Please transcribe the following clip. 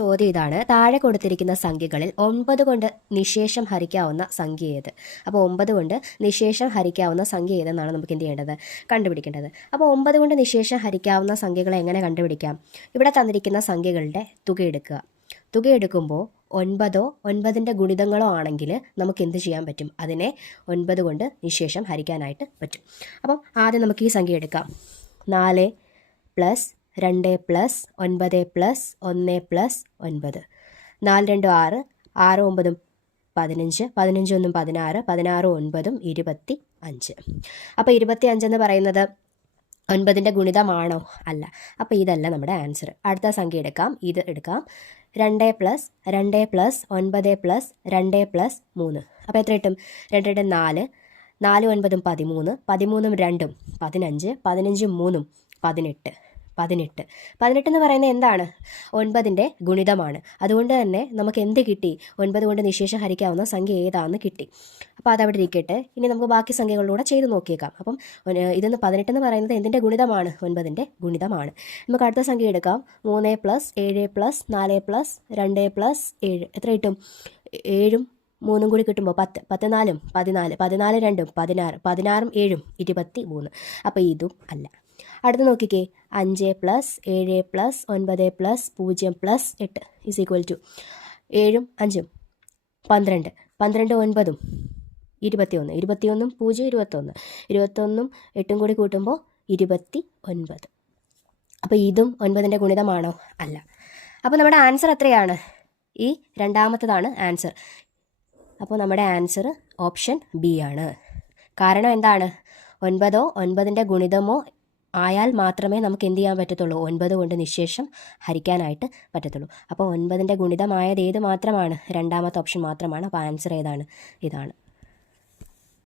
ചോദ്യം ഇതാണ്. താഴെ കൊടുത്തിരിക്കുന്ന സംഖ്യകളിൽ 9 കൊണ്ട് നിശേഷം ഹരിക്കാവുന്ന സംഖ്യ ഏത്? അപ്പോൾ 9 കൊണ്ട് നിശേഷം ഹരിക്കാവുന്ന സംഖ്യ ഏതെന്നാണ് നമുക്ക് എന്ത് ചെയ്യേണ്ടത്? കണ്ടുപിടിക്കേണ്ടത്. അപ്പോൾ 9 കൊണ്ട് നിശേഷം ഹരിക്കാവുന്ന സംഖ്യകളെ എങ്ങനെ കണ്ടുപിടിക്കാം? ഇവിടെ തന്നിരിക്കുന്ന സംഖ്യകളുടെ തുക എടുക്കുക. തുക എടുക്കുമ്പോൾ 9ഓ 9ൻ്റെ ഗുണിതങ്ങളോ ആണെങ്കിൽ നമുക്ക് എന്ത് ചെയ്യാൻ പറ്റും? അതിനെ 9 കൊണ്ട് നിശേഷം ഹരിക്കാനായിട്ട് പറ്റും. അപ്പം ആദ്യം നമുക്ക് ഈ സംഖ്യ എടുക്കാം. 4 പ്ലസ് 2 പ്ലസ് 9 പ്ലസ് 1 പ്ലസ് 9. 4 2 6, 6 9 15, 15 1 16, 16 9 25. അപ്പോൾ 25 എന്ന് പറയുന്നത് 9ൻ്റെ ഗുണിതമാണോ? അല്ല. അപ്പോൾ ഇതല്ല നമ്മുടെ ആൻസർ. അടുത്ത സംഖ്യ എടുക്കാം. ഇത് എടുക്കാം. 2 പ്ലസ് 2 പ്ലസ് 9 പ്ലസ് 2 പ്ലസ് 3. അപ്പോൾ എത്ര കിട്ടും? 2 2 4, 4 9 13, 13 2 15, 15 3 18. 18 എന്ന് പറയുന്നത് എന്താണ്? 9ൻ്റെ ഗുണിതമാണ്. അതുകൊണ്ട് തന്നെ നമുക്ക് എന്ത് കിട്ടി? 9 കൊണ്ട് നിശേഷം ഹരിക്കാവുന്ന സംഖ്യ ഏതാണെന്ന് കിട്ടി. അപ്പോൾ അതവിടെ ഇരിക്കട്ടെ. ഇനി നമുക്ക് ബാക്കി സംഖ്യകളിലൂടെ ചെയ്ത് നോക്കിയേക്കാം. അപ്പം ഇതെന്ന് 18 എന്ന് പറയുന്നത് എന്തിൻ്റെ ഗുണിതമാണ്? 9ൻ്റെ ഗുണിതമാണ്. നമുക്ക് അടുത്ത സംഖ്യ എടുക്കാം. 3 പ്ലസ് 7 പ്ലസ് 4 പ്ലസ് 2 പ്ലസ് 7. എത്ര കിട്ടും? 7ഉം 3ഉം കൂടി കിട്ടുമ്പോൾ 10, 10 4 14, 14 2 16, 16 7 23. അപ്പോൾ ഇതും അല്ല. അടുത്ത് നോക്കിക്കേ. 5 plus 7 plus 9 plus 0 plus 8 is equal to 7ഉം 5ഉം 12, 12 9ഉം 21, 21ഉം 0 21, 21ഉം 8ഉം കൂടി കൂട്ടുമ്പോൾ 29. അപ്പോൾ ഇതും 9ൻ്റെ ഗുണിതമാണോ? അല്ല. അപ്പോൾ നമ്മുടെ ആൻസർ എത്രയാണ്? ഈ രണ്ടാമത്തതാണ് ആൻസർ. അപ്പോൾ നമ്മുടെ ആൻസർ ഓപ്ഷൻ ബി ആണ്. കാരണം എന്താണ്? 9ഓ 9ൻ്റെ ഗുണിതമോ ആയാൽ മാത്രമേ നമുക്ക് എന്ത് ചെയ്യാൻ പറ്റത്തുള്ളൂ? 9 കൊണ്ട് നിശേഷം ഹരിക്കാനായിട്ട് പറ്റത്തുള്ളൂ. അപ്പോൾ 9ൻ്റെ ഗുണിതമായത് ഏത് മാത്രമാണ്? രണ്ടാമത്തെ ഓപ്ഷൻ മാത്രമാണ്. അപ്പോൾ ആൻസർ ഏതാണ്? ഇതാണ്.